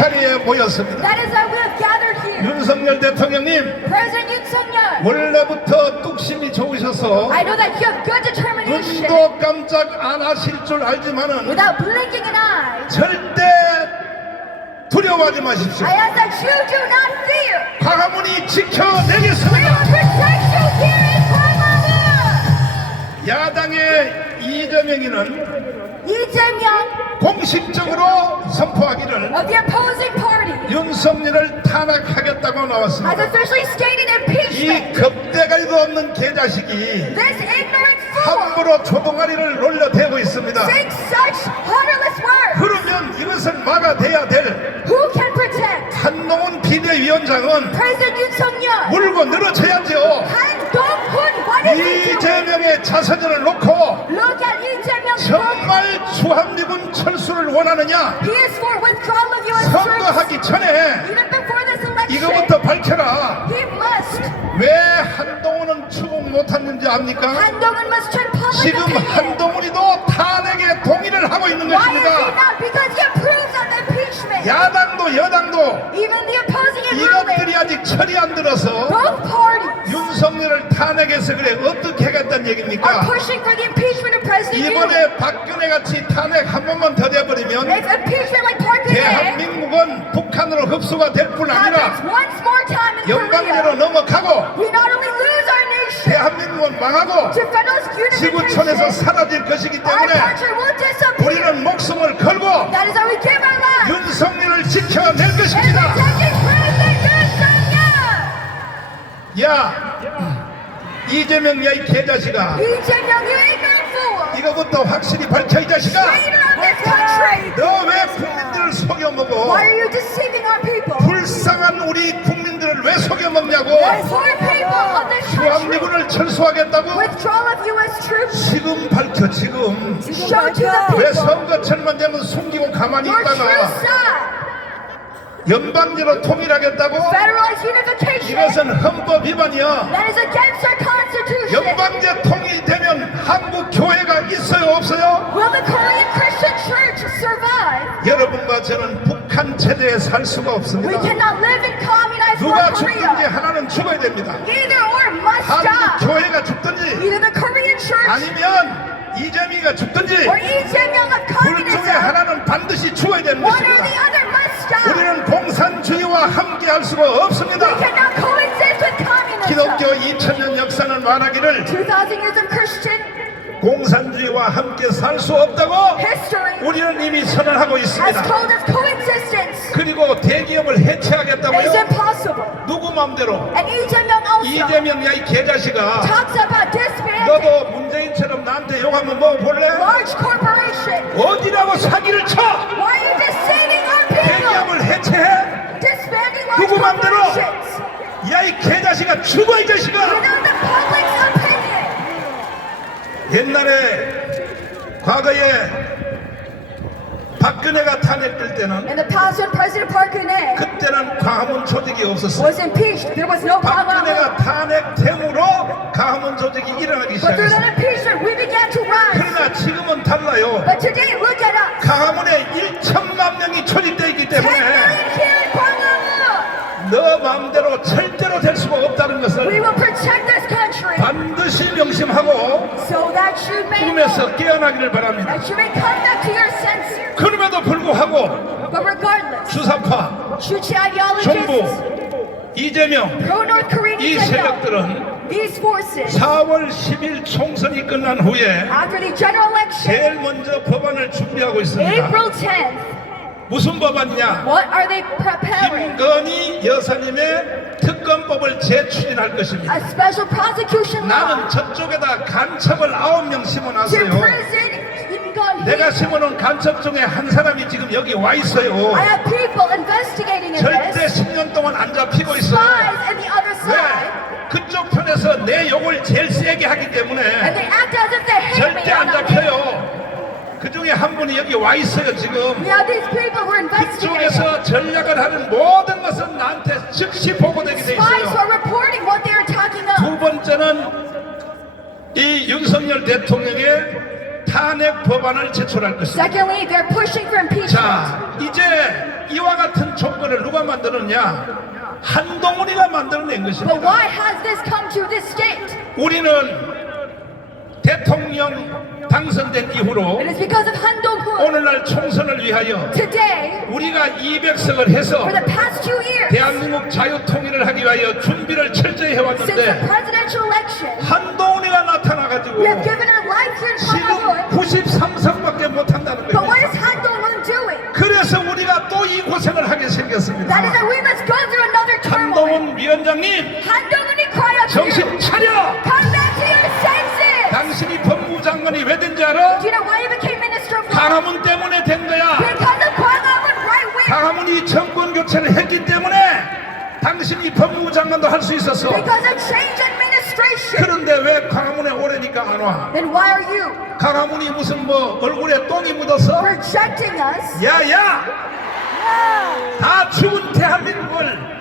자리에 모였습니다. That is why we have gathered here. 윤석열 대통령님, President Yoon Suk-yeol, 원래부터 뚝심이 좋으셔서 I know that you have good determination. 눈도 깜짝 안 하실 줄 알지만은 Without blinking an eye, 절대 두려워하지 마십시오. I ask that you do not fear. 광화문이 We will 지켜내겠습니다. protect you here in Gwangwon. 야당의 이재명이는 Lee Jae-myung 공식적으로 선포하기를 of the opposing party 윤석열을 탄핵하겠다고 has 나왔습니다. officially stated impeachment. 이 겁대가리도 없는 개자식이 This ignorant fool 함부로 조동아리를 놀려대고 있습니다. saying such horrorless words. 그러면 이것은 막아내야 될 Who can protect 한동훈 비대위원장은 President Yoon Suk-yeol? 물고 늘어져야죠. Han Dong-hun, what is he doing? 이재명의 자서전을 놓고 Look at Lee Jae-myung's book. 정말 주한미군 철수를 원하느냐? He is for withdrawal of U.S. troops. 선거하기 전에 Even before this election, 이거부터 밝혀라. he must. 왜 한동훈은 추궁 못했는지 압니까? Han Dong-hun must turn public 지금 opinion. 한동훈이도 탄핵에 동의를 하고 있는 Why is he 것입니다. not? Because he approves of impeachment. 야당도 여당도 Even the opposing and 이것들이 ruling, 아직 철이 안 들어서 both parties 윤석열을 탄핵해서 그래 어떻게 하겠다는 are 얘기입니까? pushing for the impeachment of President Yoon. 이번에 박근혜 같이 탄핵 한 번만 더 돼버리면 If impeachment like Park Geun-hye 대한민국은 북한으로 흡수가 될 뿐 happens 아니라 once more time in 영광제로 Korea, 넘어가고 we not only lose our nation 대한민국은 망하고 to federalist 지구촌에서 unification, 사라질 것이기 our 때문에 country will disappear. 우리는 목숨을 걸고 That is how we give our lives. 윤석열을 지켜낼 And 것입니다. protecting President Yoon Suk-yeol. 야 이재명 야 이 개자식아, Lee Jae-myung, you ignorant fool. 이거부터 확실히 밝혀 이 자식아. Traitor of this country. 너 왜 국민들을 속여먹어? Why are you deceiving our people? 불쌍한 우리 국민들을 왜 속여먹냐고. The poor people of this country. 주한미군을 철수하겠다고 Withdrawal of U.S. troops. 지금 밝혀. 지금 Show to the 왜 people 선거철만 되면 숨기고 가만히 your true 있다가 side. 연방제로 통일하겠다고? Federalized unification. 이것은 헌법 위반이야. That is against our constitution. 연방제 통일되면 한국 교회가 있어요 없어요? Will the Korean Christian Church survive? 여러분과 저는 북한 체제에 살 수가 We 없습니다. cannot live in communized 누가 North 죽든지 Korea. 하나는 죽어야 됩니다. Either or must 한국 die. 교회가 죽든지 Either the Korean Church 아니면 이재명이가 죽든지 or Lee Jae-myung of 둘 중에 communism. 하나는 반드시 죽어야 되는 One or the 것입니다. other must die. 우리는 공산주의와 함께 할 수가 없습니다. We cannot coexist with communism. 기독교 2000년 역사는 말하기를 2,000 years of Christian 공산주의와 함께 살 수 없다고 history 우리는 이미 선언하고 has 있습니다. told us coexistence 그리고 대기업을 is 해체하겠다고요? impossible. 누구 맘대로? And Lee Jae-myung also 이재명 야 이 개자식아, talks about disbanding 너도 문재인처럼 나한테 욕 한번 먹어볼래? large corporations. 어디라고 사기를 쳐? Why are you deceiving our people? 대기업을 해체해? Disbanding large 누구 맘대로? corporations. 야 이 개자식아, 죽어 이 자식아! Without the public's opinion. 옛날에 과거에 박근혜가 탄핵될 때는 In the past, when President Park Geun-hye 그때는 광화문 조직이 없었어요. was impeached, there was no Gwangwon. 박근혜가 탄핵됨으로 광화문 조직이 일어나기 But through 시작했어요. that impeachment, we began to rise. 그러나 지금은 달라요. But today, look at us. 광화문에 1천만 명이 초집되어 있기 10 때문에 million here in Gwangwon. 너 마음대로 절대로 될 수가 없다는 We 것을 will protect this country 반드시 명심하고 so that you may know, 꿈에서 깨어나기를 바랍니다. that you may come back to your senses. 그럼에도 불구하고 But regardless, 주사파, Juche ideologists, 정부, 이재명 pro-North Korean 이 agenda, 세력들은 these forces, 4월 10일 총선이 끝난 후에 after the general election, 제일 먼저 법안을 준비하고 있습니다. April 10th, 무슨 법안이냐? what are they preparing? 김건희 여사님의 특검법을 재추진할 것입니다. A special prosecution 나는 law 저쪽에다 간첩을 9명 to 심어놨어요. prison Kim 내가 Gon-hee. 심어놓은 간첩 중에 한 사람이 지금 여기 와 있어요. I have people investigating in 절대 this, 10년 동안 안 잡히고 있어요. spies and the other side, 왜? 그쪽 편에서 내 욕을 제일 세게 하기 and 때문에 they act as if they hate me. 절대 안 and I'm hating. 잡혀요. 그 중에 한 분이 여기 와 있어요 지금. We have these people who are investigating. 그쪽에서 전략을 하는 모든 것은 나한테 즉시 보고되게 돼 Spies who 있어요. are reporting what they are talking about. 두 번째는 이 윤석열 대통령의 탄핵 법안을 제출할 것입니다. Secondly, they're pushing for impeachment. 자, 이제 이와 같은 조건을 누가 만들었냐? 한동훈이가 만들어낸 But 것입니다. why has this come to this state? 우리는 대통령 당선된 이후로 It is because of Han Dong-hoon. 오늘날 총선을 위하여 Today, 우리가 200석을 해서 for the past 2 years, 대한민국 자유통일을 하기 위하여 준비를 철저히 since the 해왔는데 presidential election, 한동훈이가 나타나가지고 we have given our lives here in 지금 Hong 93석밖에 못한다는 But what 거예요. is Han Dong-hoon doing? 그래서 우리가 또 이 고생을 하게 That is 생겼습니다. that we must go through another turmoil. 한동훈 위원장님 Han Dong-hoon이 cry out to you. 정신 차려! Come back to your senses. 당신이 법무부 장관이 왜 된지 알아? Do you know why you became Minister of Law? 강화문 때문에 된 거야. Because of Gwanghamun right wing. 강화문이 정권 교체를 했기 때문에 당신이 법무부 장관도 할 수 있었어. Because of change administration. 그런데 왜 강화문에 오래니까 안 와? Then why are you 강화문이 무슨 뭐 얼굴에 똥이 묻었어? rejecting us? 야야! 다 죽은 대한민국을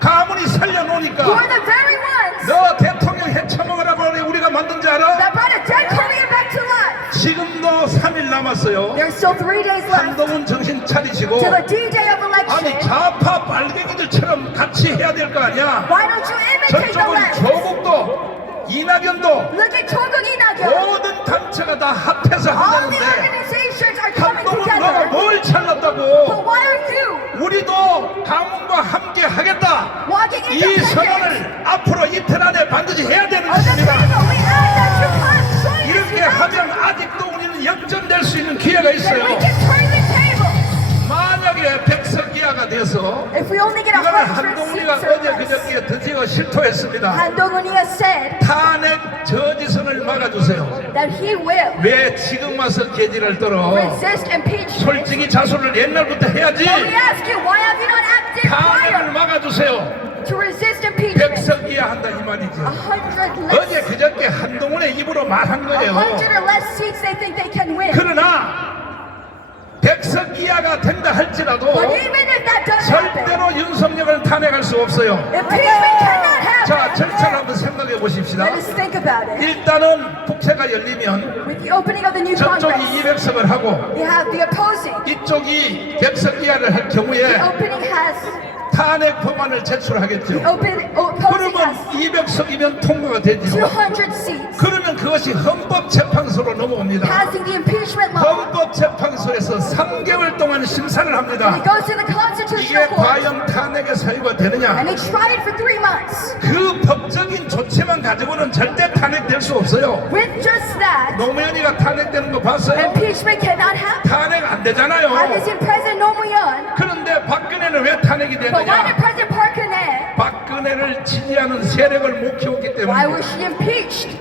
강화문이 Who are 살려놓으니까 the very ones 너 대통령 해쳐먹으라고 우리가 만든지 알아? that brought a dead Korea back to life? 지금도 3일 남았어요. There's still 3 days left 한동훈 정신 차리시고 till the D-Day of 아니 election. 좌파 빨갱이들처럼 같이 해야 될 거 아니야. Why don't you imitate the 저쪽은 left? 조국도 이낙연도 Look at Chogung Lee-nak-yeon. 모든 단체가 다 합해서 All the 하는데 organizations are coming 한동훈 너가 together. 뭘 But 잘났다고? why are you 우리도 강훈과 함께 하겠다. walking 이 independent? 선언을 앞으로 이틀 안에 반드시 해야 되는 Of the 것입니다. people, we ask that you come join us 이렇게 united. 하면 아직도 우리는 역전될 수 있는 기회가 Then 있어요. we can turn the tables. 만약에 백석기야가 돼서 If we only get 이거는 100 한동훈이가 seats or 어제 less. 그저께 드디어 실토했습니다. Han Dong-hoon has said 탄핵 저지선을 막아주세요. that he will 왜 지금 와서 계지를 떨어? resist impeachment. 솔직히 자수를 옛날부터 해야지. So we ask you, why have you not acted 탄핵을 prior 막아주세요. to resist impeachment? 백석기야 한다 이 말이죠. 100 어제 less, 그저께 한동훈의 입으로 말한 거예요. 100 or less seats they think they can win. 그러나 백석기야가 된다 할지라도 But even if that does happen, 절대로 윤석열을 탄핵할 수 없어요. impeachment cannot 자, happen. 절차를 한번 생각해 보십시다. Let us think about it. 일단은 국회가 열리면 With the opening of the new 저쪽이 Congress, 200석을 하고 we have the opposing. 이쪽이 백석기야를 할 경우에 The opening has, 탄핵 법안을 제출하겠죠. opposing 그러면 has 200석이면 통과가 되죠. 200 seats. 그러면 그것이 헌법재판소로 넘어옵니다. Passing the impeachment law. 헌법재판소에서 3개월 동안 심사를 It 합니다. goes to the 이게 Constitutional Court. 과연 탄핵의 사유가 되느냐? And they tried it for 3 months. 그 법적인 조치만 가지고는 절대 탄핵될 수 없어요. With just that, 노무현이가 탄핵되는 거 봤어요? impeachment cannot happen. 탄핵 안 되잖아요. Have you seen President Nomuyon? 그런데 박근혜는 왜 탄핵이 But why did 되느냐? President Park Geun-hye, 박근혜를 지지하는 세력을 못 키웠기 why 때문에 was she impeached?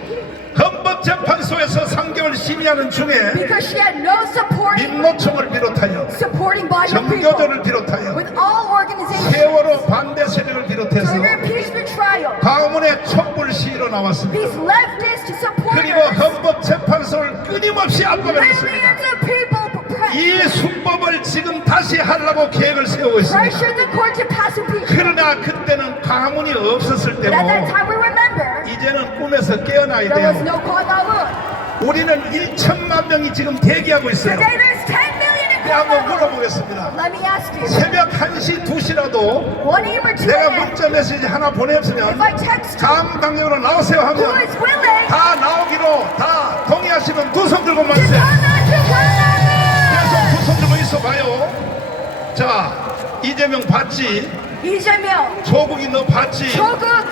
헌법재판소에서 3개월 심의하는 중에 Because she had no supporting 민노총을 비롯하여 body of people. 정교조를 비롯하여 With all organizations 세월호 반대 세력을 비롯해서 during her impeachment trial. 강원의 촛불 시위로 나왔습니다. These leftists 그리고 supporters, 헌법재판소를 끊임없이 압박을 했습니다. millions of people 이 수법을 지금 다시 하려고 계획을 세우고 있습니다. pressured the court to pass impeachment. 그러나 그때는 강문이 없었을 But at that 때고 time, we remember 이제는 꿈에서 깨어나야 there was 돼요. no Gwanghamun. 우리는 1천만 명이 지금 대기하고 있어요. Today, there's 10 million in 한번 Gwanghamun. 물어보겠습니다. Let me ask you, 새벽 1시, 2시라도 1 a.m. or 2 내가 a.m., 문자 메시지 하나 if 보냈으면 I text you, 다음 강력으로 나오세요 who 하면 is willing 다 나오기로 다 동의하시면 두 손 들고 to 만세. come out to Gwanghamun? 계속 두 손 들고 있어 봐요. 자, 이재명 봤지? Lee Jae-myung, 조국이 너 봤지? Chogung,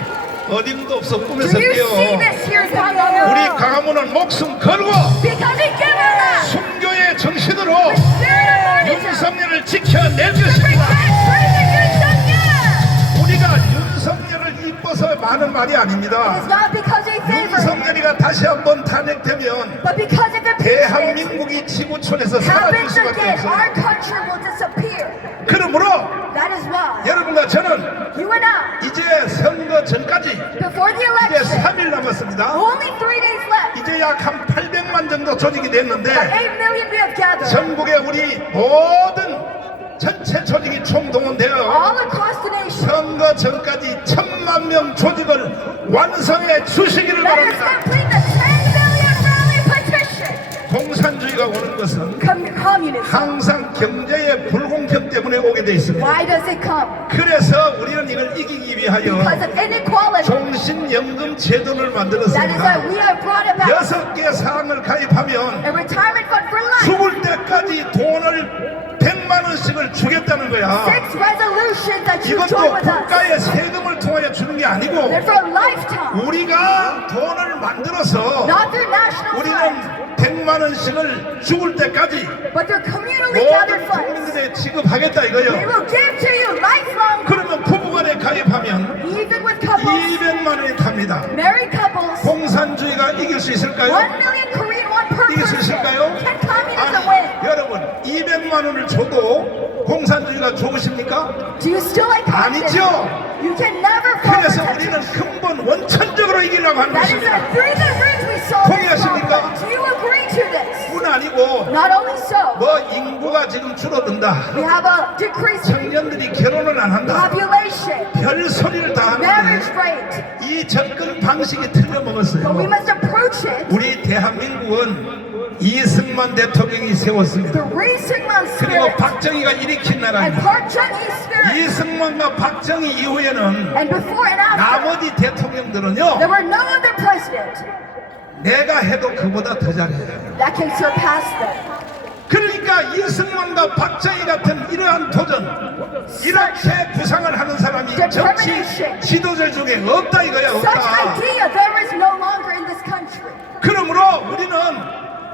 어림도 없어 do 꿈에서 you see 깨어. this here in Gwanghamun? 우리 강화문은 목숨 걸고 Because he given us 순교의 정신으로 the spirit of martyrdom. 윤석열을 지켜낼 To 것입니다. protect President Yoon 우리가 윤석열을 이뻐서 많은 말이 Suk-yeol. 아닙니다. It's not because he favored him, 윤석열이가 다시 한번 탄핵되면 but because of impeachment 대한민국이 지구촌에서 사라질 happens 수밖에 again, 없어요. our country will disappear. 그러므로 That is why 여러분과 저는 you and I, 이제 선거 전까지 before the 이제 election, 3일 남았습니다. only 3 days left. 이제 약 한 800만 정도 조직이 About 됐는데 8 million we have gathered. 전국의 우리 모든 전체 조직이 총동원되어 All across the nation. 선거 전까지 1,000만 명 조직을 완성해 주시기를 Let us 바랍니다. complete the 10 million rally petition. 공산 Why does it come? 그래서 우리는 이걸 이기기 위하여 Because of inequality. 종신연금 제도를 That is why 만들었습니다. we have brought about 6개 사항을 가입하면 a retirement fund for life. 죽을 때까지 돈을 100만 원씩을 주겠다는 거야. 6 resolutions that you 이것도 join with us. 국가의 세금을 통하여 주는 게 아니고 And for a lifetime. 우리가 돈을 만들어서 Not through national 우리는 funds. 100만 원씩을 죽을 때까지 But through communally gathered 모든 funds. 국민들에 지급하겠다 We 이거요. will give to you lifelong. 그러면 부부간에 가입하면 Even with couples. 200만 원이 탑니다. Married couples. 공산주의가 이길 수 있을까요? 1 million Korean won per 이길 수 person. 있을까요? Can communism 아니, win? 여러분 200만 원을 줘도 공산주의가 좋으십니까? Do you still like communism? 아니죠. You can never fall 그래서 for 우리는 temptation. 근본 원천적으로 이기려고 하는 That is 것입니다. through the roots we solve this 동의하십니까? problem. Do you agree to this? 뿐 아니고 Not only so, 뭐 인구가 지금 줄어든다. we have a decrease in 청년들이 결혼을 안 한다. population, 별 소리를 다 marriage 하는데 rate. 이 접근 방식이 But we 틀려먹었어요. must approach it 우리 대한민국은 이승만 대통령이 세웠습니다. the Lee-Sung-man 그리고 spirit 박정희가 일으킨 and 나라입니다. Park Chung-hee spirit. 이승만과 박정희 이후에는 And before and after, 나머지 대통령들은요 there were no other president 내가 해도 그보다 더 잘해요. that can surpass them. 그러니까 이승만과 박정희 같은 이러한 도전, 이렇게 구상을 하는 사람이 정치 지도자 중에 없다 이거야. Such 없다. idea there is no longer in this country. 그러므로 우리는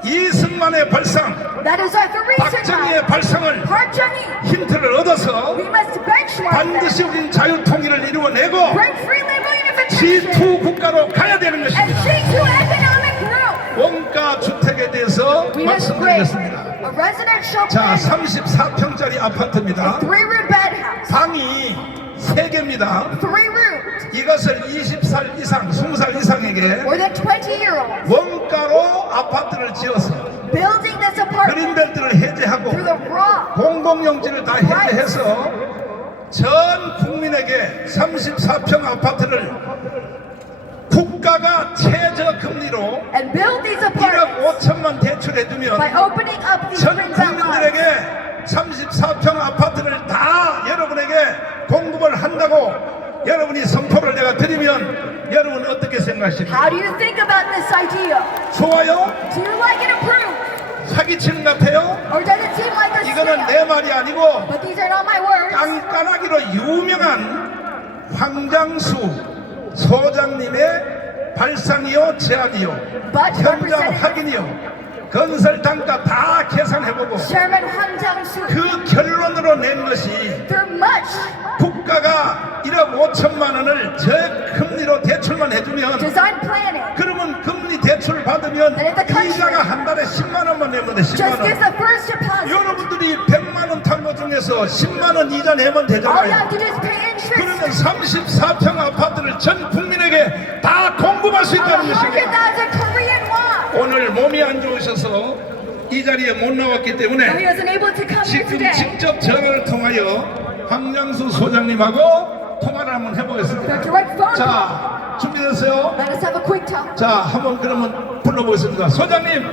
이승만의 발상, That is why the reason 박정희의 why 발상을 Park Chung-hee, 힌트를 얻어서 we must benchmark 반드시 them, 우리는 자유통일을 이루어내고 bring free labor unification, G2 국가로 가야 되는 and 것입니다. G2 economic growth. 원가 주택에 대해서 We must bring 말씀드리겠습니다. a residential 자, plan, 34평짜리 아파트입니다. 3-room bed house, 방이 3개입니다. 3 rooms, 이것을 20살 이상, 20살 이상에게 more than 20-year-olds, 원가로 아파트를 지어서 building this apartment 그린벨트를 해제하고 through the raw, 공공용지를 다 해제해서 전 국민에게 34평 아파트를 국가가 최저금리로 and build these 1억 apartments 5천만 대출해주면 by opening up these 전 rent lots. 국민들에게 34평 아파트를 다 여러분에게 공급을 한다고 여러분이 선포를 내가 드리면 여러분 어떻게 생각하십니까? How do you think about this idea? 좋아요? Do you like it approved? 사기치는 것 같아요? Or does it seem like a 이거는 scam? 내 말이 아니고 But these are not my words. 깐깐하기로 유명한 황장수 소장님의 발상이요 제안이요 But 현장 Representative 확인이요 건설 단가 다 계산해보고 Chairman Hwang Jang-soo, 그 결론으로 낸 것이 through much 국가가 1억 5천만 원을 저금리로 대출만 해주면 design planning, 그러면 금리 대출을 받으면 And if the country 이자가 한 달에 10만 원만 내면 돼. 10만 just gives 원. the first deposit. 여러분들이 100만 원 탄 거 중에서 10만 원 이자 내면 All you 되잖아요. have to do is pay 그러면 interest. 34평 아파트를 전 국민에게 다 공급할 수 Of 있다는 것입니다. 100,000 Korean won. 오늘 몸이 안 좋으셔서 이 자리에 못 나왔기 He 때문에 wasn't able to come here 지금 today. 직접 전화를 통하여 황장수 소장님하고 통화를 한번 The 해보겠습니다. direct phone call. 자, 준비됐어요? Let us have a quick talk. 자, 한번 그러면 불러보겠습니다. 소장님,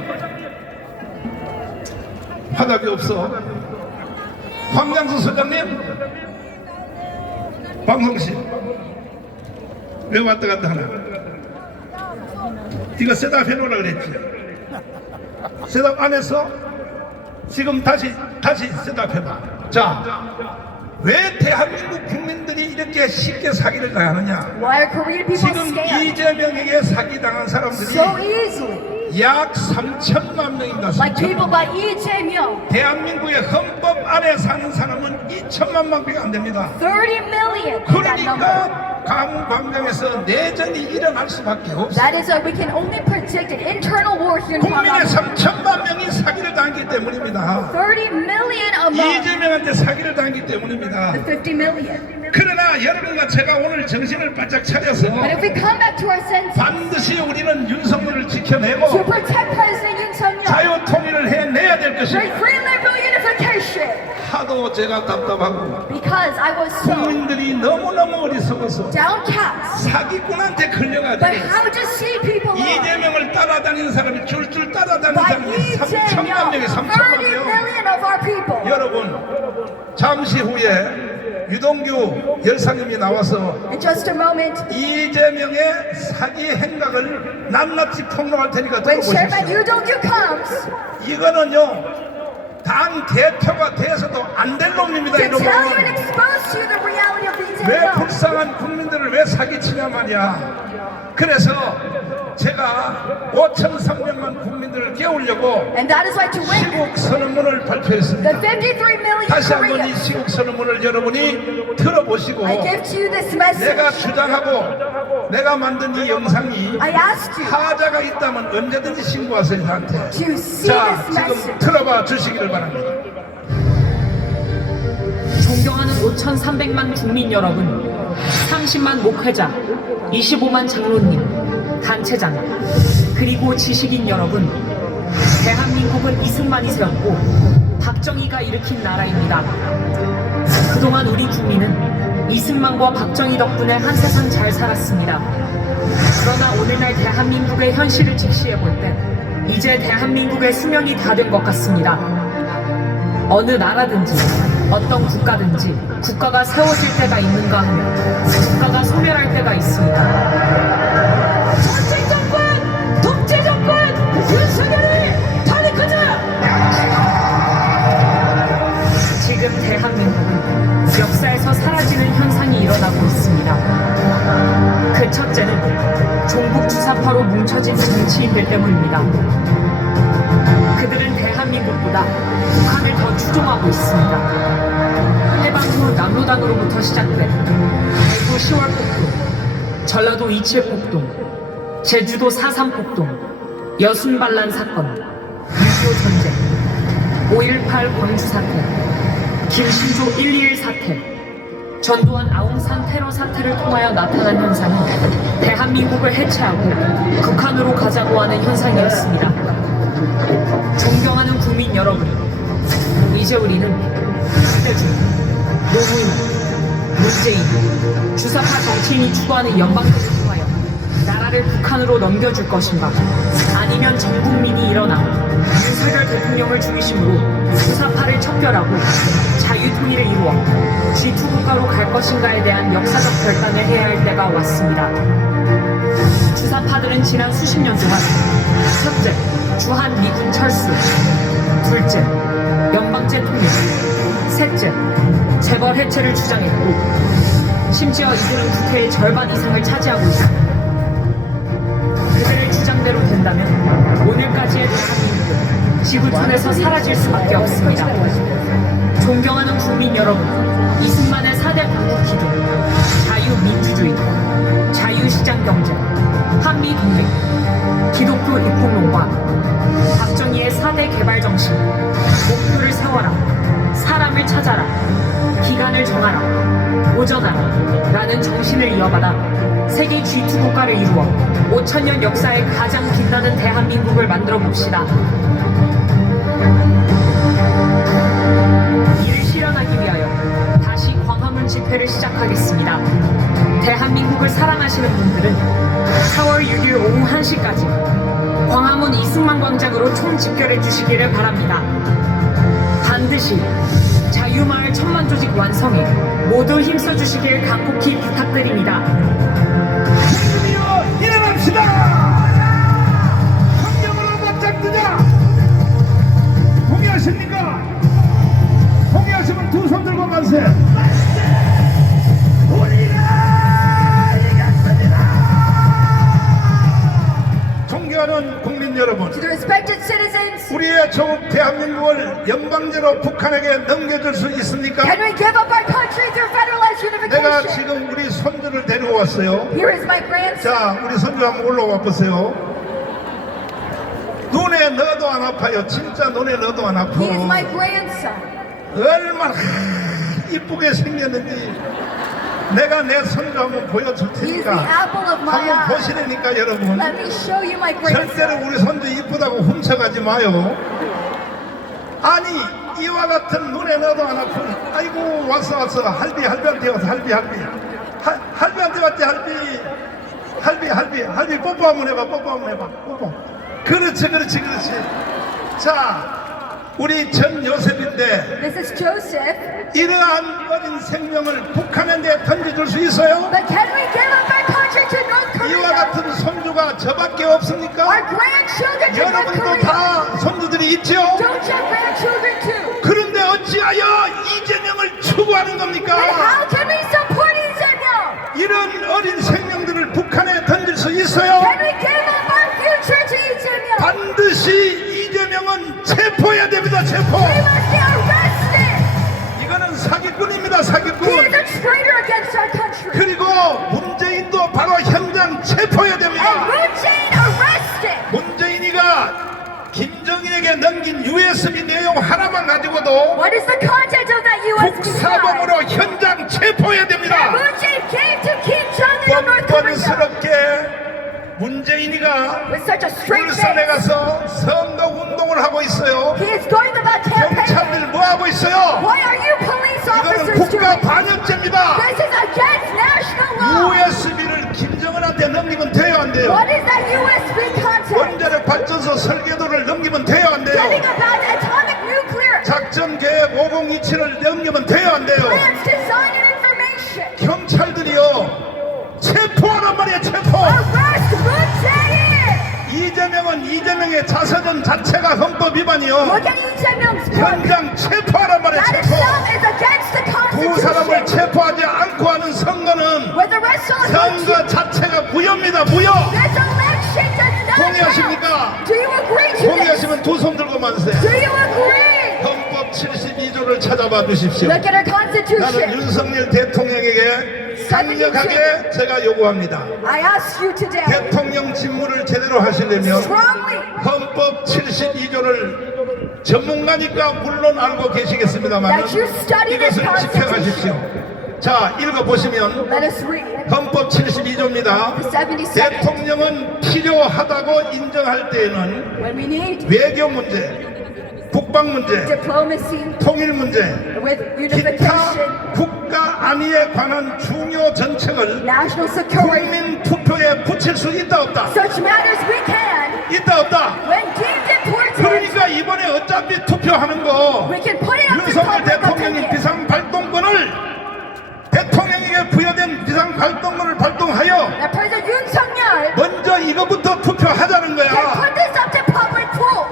화답이 없어. 황장수 소장님, 방송실 왜 왔다 갔다 하나? 이거 셋업 해놓으라 그랬지. 셋업 안 했어? 지금 다시 셋업 해봐. 자, 왜 대한민국 국민들이 이렇게 쉽게 사기를 당하느냐? Why are Korean people 지금 scammed 이재명에게 사기당한 사람들이 so easily? 약 3천만 명입니다. Like people by Lee Jae-myung, 대한민국의 헌법 안에 사는 사람은 2천만 명밖에 안 됩니다. 30 million. in that number. 그러니까 강광장에서 내전이 일어날 수밖에 없어요. That is why we can only predict an internal war here in 국민의 Hwanggang. 3천만 명이 사기를 당했기 때문입니다. 30 million among 이재명한테 사기를 당했기 때문입니다. the 50 million. 그러나 여러분과 제가 오늘 정신을 바짝 차려서 But if we come back to our senses 반드시 우리는 윤석열을 to 지켜내고 protect President Yoon Suk-yeol, 자유 통일을 해내야 될 bring 것입니다. free liberal unification, 하도 제가 답답하고 because I was so 국민들이 너무너무 어리석어서 downcast. 사기꾼한테 But 걸려가지고 how to see people are. 이재명을 따라다니는 사람이 줄줄 따라다니는 By 사람이 3천만 명이 30 3천만 명. million of our people. 여러분 잠시 후에 유동규 열사님이 나와서 In just a moment, 이재명의 사기 행각을 낱낱이 폭로할 테니까 when Chairman 들어보십시오. Yoo Dong-kyu comes 이거는요 당 대표가 돼서도 안 될 놈입니다. to 이런 tell you and 놈은 expose to you the reality of these 왜 events. 불쌍한 국민들을 왜 사기치냐 말이야. 그래서 제가 5,300만 국민들을 깨우려고 And that is why to win 시국 선언문을 the 발표했습니다. 53 million 다시 한번 이 Koreans, 시국 선언문을 여러분이 들어보시고 I give to you this message. 내가 주장하고 내가 만든 이 영상이 I asked you 하자가 있다면 언제든지 신고하세요 저한테. to see 자 this 지금 message. 들어봐 주시기를 바랍니다. 존경하는 5,300만 국민 여러분, 30만 목회자, 25만 장로님, 단체장, 그리고 지식인 여러분, 대한민국은 이승만이 세웠고 박정희가 일으킨 나라입니다. 그동안 우리 국민은 이승만과 박정희 덕분에 한 세상 잘 살았습니다. 그러나 오늘날 대한민국의 현실을 직시해 볼 때 이제 대한민국의 수명이 다 된 것 같습니다. 어느 나라든지 어떤 국가든지 국가가 세워질 때가 있는가 하면 국가가 소멸할 때가 있습니다. 전쟁 정권, 독재 정권, 윤석열을 탄핵하자! 지금 대한민국은 역사에서 사라지는 현상이 일어나고 있습니다. 그 첫째는 종북 주사파로 뭉쳐진 정치인들 때문입니다. 그들은 대한민국보다 북한을 더 추종하고 있습니다. 해방 후 남로당으로부터 시작된 대구 10월 폭동, 전라도 27 폭동, 제주도 4.3 폭동, 여순 반란 사건, 6.25 전쟁, 5.18 광주 사태, 김신조 121 사태, 전두환 아웅산 테러 사태를 통하여 나타난 현상은 대한민국을 해체하고 북한으로 가자고 하는 현상이었습니다. 존경하는 국민 여러분, 이제 우리는 휴대중, 노무현, 문재인, 주사파 정치인이 추구하는 연방제를 통하여 나라를 북한으로 넘겨줄 것인가, 아니면 전 국민이 일어나 윤석열 대통령을 중심으로 주사파를 척결하고 자유통일을 이루어 G2 국가로 갈 것인가에 대한 역사적 결단을 해야 할 때가 왔습니다. 주사파들은 지난 수십 년 동안 첫째, 주한 미군 철수, 둘째, 연방제 통일, 셋째, 재벌 해체를 주장했고 심지어 이들은 국회의 절반 이상을 차지하고 있습니다. 그들의 주장대로 된다면 오늘까지의 대한민국은 지구촌에서 사라질 수밖에 없습니다. 존경하는 국민 여러분, 이승만의 4대 강국 기조, 자유민주주의, 자유시장경제, 한미동맹, 기독교 입국론과 박정희의 4대 개발정신, 목표를 세워라, 사람을 찾아라, 기간을 정하라, 오전하라 라는 정신을 이어받아 세계 G2 국가를 이루어 5,000년 역사의 가장 빛나는 대한민국을 만들어 봅시다. 이를 실현하기 위하여 다시 광화문 집회를 시작하겠습니다. 대한민국을 사랑하시는 분들은 4월 6일 오후 1시까지 광화문 이승만 광장으로 총집결해 주시기를 바랍니다. 반드시 자유마을 천만 조직 완성에 모두 힘써 주시길 간곡히 부탁드립니다. 국민이여 일어납시다. 환경으로 바짝 뜨자. 동의하십니까? 동의하시면 두 손 들고 만세. 존경하는 국민 여러분, To the respected citizens, 우리의 조국 대한민국을 연방제로 북한에게 넘겨줄 수 있습니까? can we give up our country through federalized 내가 unification? 지금 우리 손주를 데리고 왔어요. Here is my grandson. 자, 우리 손주 한번 올라와 보세요. 눈에 넣어도 안 아파요. 진짜 눈에 넣어도 안 아파. He is my grandson. 얼마나 이쁘게 생겼는지 내가 내 손주 한번 보여줄 He is the 테니까 apple of my 한번 eye. 보시라니까 여러분. Let me show you my grandson. 절대로 우리 손주 이쁘다고 훔쳐가지 마요. 아니 이와 같은 눈에 넣어도 안 아픈 아이고 왔어 할비한테 와서 할비한테 왔지 할비 뽀뽀 한번 해봐 뽀뽀 그렇지 자 우리 전 요셉인데 This is Joseph. 이러한 어린 생명을 북한에 던져줄 수 있어요? But can we give up our country to North 이와 Korea? 같은 손주가 저밖에 없습니까? Our grandchildren to North 여러분도 Korea. 다 손주들이 있죠? Don't you have grandchildren too? 그런데 어찌하여 이재명을 추구하는 겁니까? Then how can we support Lee Jae-myung? 이런 어린 생명들을 북한에 던질 수 있어요? Can we give up our future to Lee Jae-myung? 반드시 이재명은 체포해야 됩니다. 체포. He must be arrested. 이거는 사기꾼입니다. He is 사기꾼. a traitor against our country. 그리고 문재인도 바로 현장 체포해야 And 됩니다. Moon Jae-in arrested. 문재인이가 김정일에게 넘긴 USB 내용 하나만 가지고도 What is the content of that USB drive? 국사범으로 현장 체포해야 됩니다. Moon Jae gave to Kim Jong-un of North Korea 뻔뻔스럽게 문재인이가 with such a straight 울산에 face. 가서 선거 운동을 하고 있어요. He is going about campaigning. 경찰들 뭐 하고 있어요? What are you police 이거는 officers 국가 doing? 반역죄입니다. This is against national law. USB를 김정은한테 넘기면 돼요, 안 돼요? What is that USB content? 원자력 발전소 설계도를 넘기면 돼요, 안 돼요? Getting about atomic nuclear 작전 계획 5027을 넘기면 돼요, 안 돼요? plans, design, and information. 경찰들이요 체포하란 말이에요, 체포. Arrest Moon Jae-in. 이재명은 이재명의 자서전 자체가 헌법 위반이요. Look at Lee Jae-myung's book. 현장 체포하란 말이에요, That 체포. itself is against the 두 사람을 Constitution. 체포하지 않고 하는 선거는 With the rest of 선거 자체가 무효입니다, 무효. this election does not 동의하십니까? count. Do you agree to this? 동의하시면 두 손 들고 만세요. Do you agree? 헌법 72조를 찾아봐 주십시오. Look at our 나는 Constitution. 윤석열 대통령에게 강력하게 제가 요구합니다. I ask you today, 대통령 직무를 제대로 하시려면 strongly, 헌법 72조를 전문가니까 물론 알고 계시겠습니다만 that you study this 이것을 Constitution. 지켜가십시오. 자, 읽어보시면 Let us read. 헌법 72조입니다. 72조. 대통령은 필요하다고 인정할 때에는 When we need 외교 문제, 국방 문제, diplomacy 통일 문제, with 기타 unification, 국가 안위에 관한 중요 정책을 national security, 국민 투표에 붙일 수 있다 없다? such matters we can, 있다 없다? when deemed important, 그러니까 이번에 어차피 투표하는 거 we can put it up to 윤석열 public 대통령이 opinion. 비상발동권을 대통령에게 부여된 비상발동권을 발동하여 That President Yoon Suk-yeol 먼저 이거부터 투표하자는 can 거야. put this up to public poll.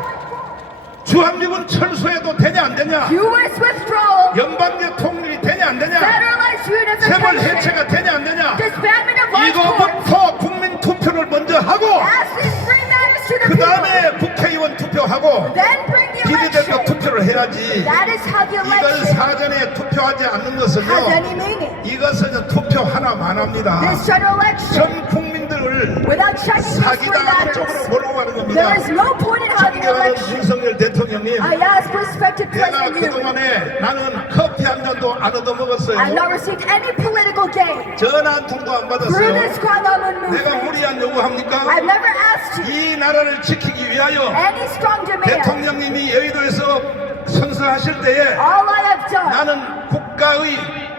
주한미군 철수해도 되냐 안 되냐? U.S. withdrawal, 연방제 통일이 되냐 안 되냐? federalized 재벌 unification, 해체가 되냐 안 되냐? disbandment of large courts. 이거부터 국민 투표를 먼저 하고 Ask these three matters to the 그 people. 다음에 국회의원 투표하고 Then bring the 비례대표 election. 투표를 해야지. That is how the 이걸 election 사전에 투표하지 않는 has any 것은요, meaning. 이것은 투표 하나만 합니다. This general election, 전 국민들을 without checking these three 사기당하는 쪽으로 matters, 몰고 가는 겁니다. there is no point in having an 존경하는 election. 윤석열 대통령님, I ask respected 내가 President Yoon, 그동안에 나는 커피 한 잔도 안 I have 얻어먹었어요. not received any political gain 전화 한 통도 안 through 받았어요. this Kwangmun 내가 movement. 무리한 요구합니까? I've never asked you 이 나라를 지키기 위하여 any strong demand. 대통령님이 여의도에서 선서하실 때에 All I have done 나는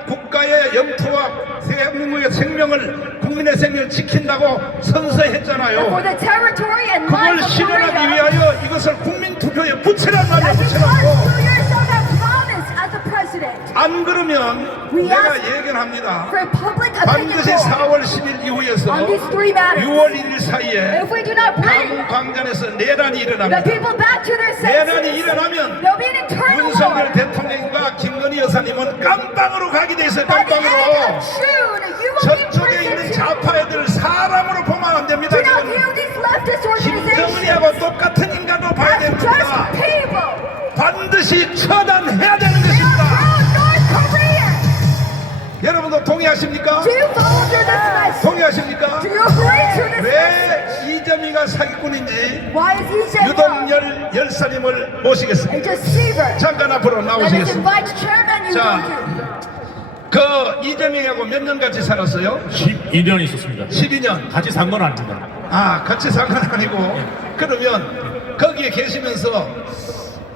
국가의 영토와 대한민국의 생명을, 국민의 생명을 지킨다고 for 선서했잖아요. the territory and 그걸 life of 실현하기 Korea. 위하여 이것을 국민 투표에 붙이란 말이야, That because 붙이라고. you yourself have promised as a president 안 그러면 We 내가 ask 예견합니다. for public opinion 반드시 poll 4월 10일 이후에서 on these three matters. 6월 1일 사이에 If we do not bring 광장에서 내란이 the 일어납니다. people back to their 내란이 senses, 일어나면 there'll be an internal 윤석열 war. 대통령과 김건희 여사님은 깜빵으로 가게 돼 있어요. By the end 깜빵으로. of June, you will be 저쪽에 있는 imprisoned. 좌파 애들 사람으로 보면 안 됩니다. Do not 지금 view these leftist organizations 김정은이하고 똑같은 인간으로 봐야 as 됩니다. just people. 반드시 처단해야 되는 They are 것입니다. pro-North Korean. 여러분도 동의하십니까? Do you follow through this message? 동의하십니까? Do you agree to this message? 왜 이재명이가 사기꾼인지 Why is Lee Jae-myung 유동열 열사님을 모시겠습니다. a deceiver? 잠깐 앞으로 Let us 나오시겠습니다. invite Chairman Yoon 자. Dong-kyun. 그 이재명하고 몇 년 같이 살았어요? 12년 있었습니다. 12년. 같이 산 건 아닙니다. 아, 같이 산 건 아니고. 그러면 거기에 계시면서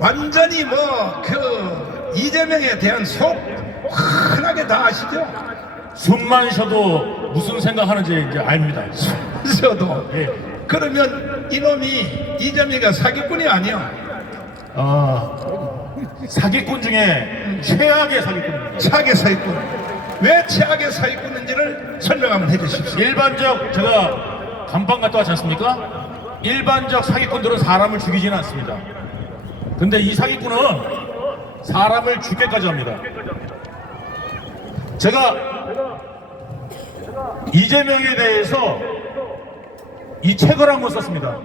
완전히 뭐 그 이재명에 대한 속 환하게 다 아시죠? 숨만 쉬어도 무슨 생각하는지 이제 압니다. 저도 예. 그러면 이놈이 이재명이가 사기꾼이 아니야. 사기꾼 중에 최악의 사기꾼입니다. 최악의 사기꾼. 왜 최악의 사기꾼인지를 설명 한번 해주십시오. 일반적 제가 감방 갔다 왔지 않습니까? 일반적 사기꾼들은 사람을 죽이지는 않습니다. 근데 이 사기꾼은 사람을 죽게까지 합니다. 제가 이재명에 대해서 이 책을 한권 썼습니다.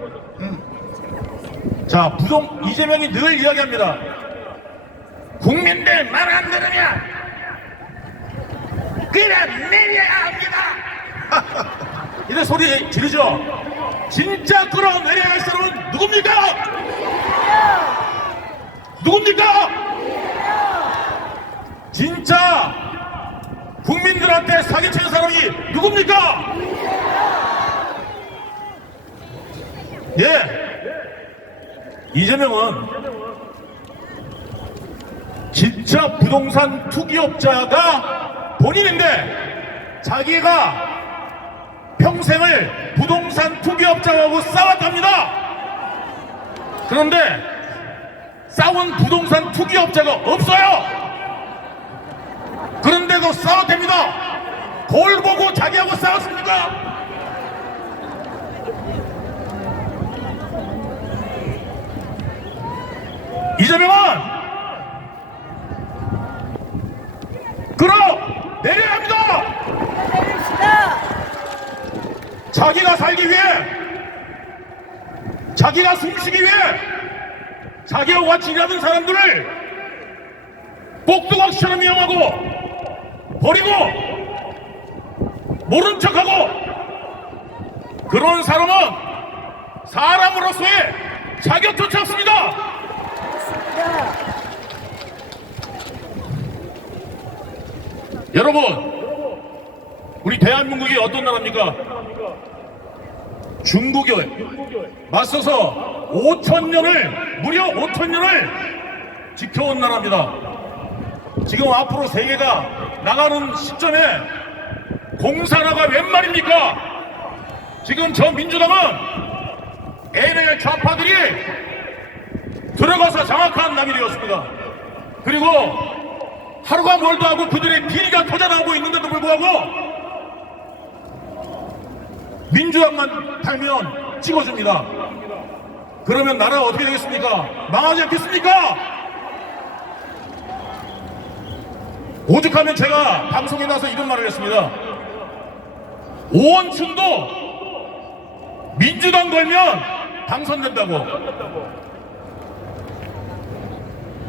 자, 이재명이 늘 이야기합니다. 국민들 말 안 들으면 그냥 내려야 합니다. 이런 소리 지르죠. 진짜 끌어내려야 할 사람은 누굽니까? 누굽니까? 진짜 국민들한테 사기치는 사람이 누굽니까? 예, 이재명은 진짜 부동산 투기업자가 본인인데 자기가 평생을 부동산 투기업자하고 싸웠답니다. 그런데 싸운 부동산 투기업자가 없어요. 그런데도 싸웠답니다. 뭘 보고 자기하고 싸웠습니까? 이재명은 끌어내려야 합니다. 자기가 살기 위해, 자기가 숨쉬기 위해 자기와 같이 일하는 사람들을 꼭두각시처럼 이용하고 버리고 모른 척하고, 그런 사람은 사람으로서의 자격조차 없습니다. 여러분, 우리 대한민국이 어떤 나라입니까? 중국에 맞서서 5,000년을, 무려 5,000년을 지켜온 나라입니다. 지금 앞으로 세계가 나가는 시점에 공산화가 웬 말입니까? 지금 저 민주당은 NL 좌파들이 들어가서 장악한 남이 되었습니다. 그리고 하루가 멀다 하고 그들의 비리가 터져나오고 있는데도 불구하고 민주당만 달면 찍어줍니다. 그러면 나라가 어떻게 되겠습니까? 망하지 않겠습니까? 오죽하면 제가 방송에 나서 이런 말을 했습니다. 오원춘도 민주당 걸면 당선된다고,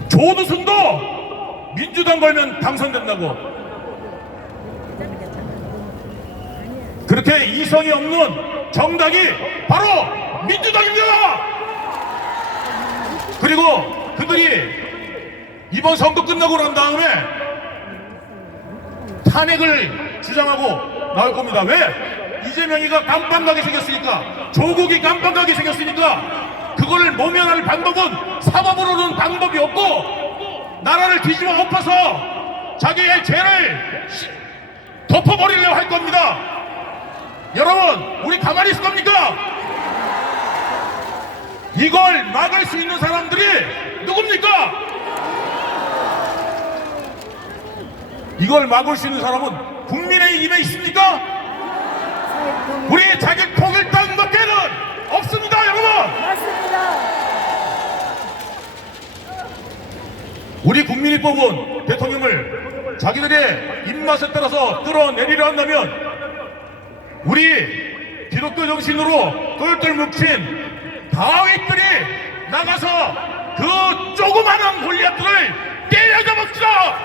조두순도 민주당 걸면 당선된다고, 그렇게 이성이 없는 정당이 바로 민주당입니다. 그리고 그들이 이번 선거 끝나고 난 다음에 탄핵을 주장하고 나올 겁니다. 왜? 이재명이가 깜빵가게 생겼으니까, 조국이 깜빵가게 생겼으니까 그걸 모면할 방법은 사법으로는 방법이 없고 나라를 뒤집어 엎어서 자기의 죄를 덮어버리려고 할 겁니다. 여러분, 우리 가만히 있을 겁니까? 이걸 막을 수 있는 사람들이 누굽니까? 이걸 막을 수 있는 사람은 국민의힘에 있습니까? 우리 자기 통일당밖에는 없습니다, 여러분. 맞습니다. 우리 국민이 뽑은 대통령을 자기들의 입맛에 따라서 끌어내리려 한다면 우리 기독교 정신으로 똘똘 뭉친 다윗들이 나가서 그 조그마한 골리앗들을 때려잡읍시다.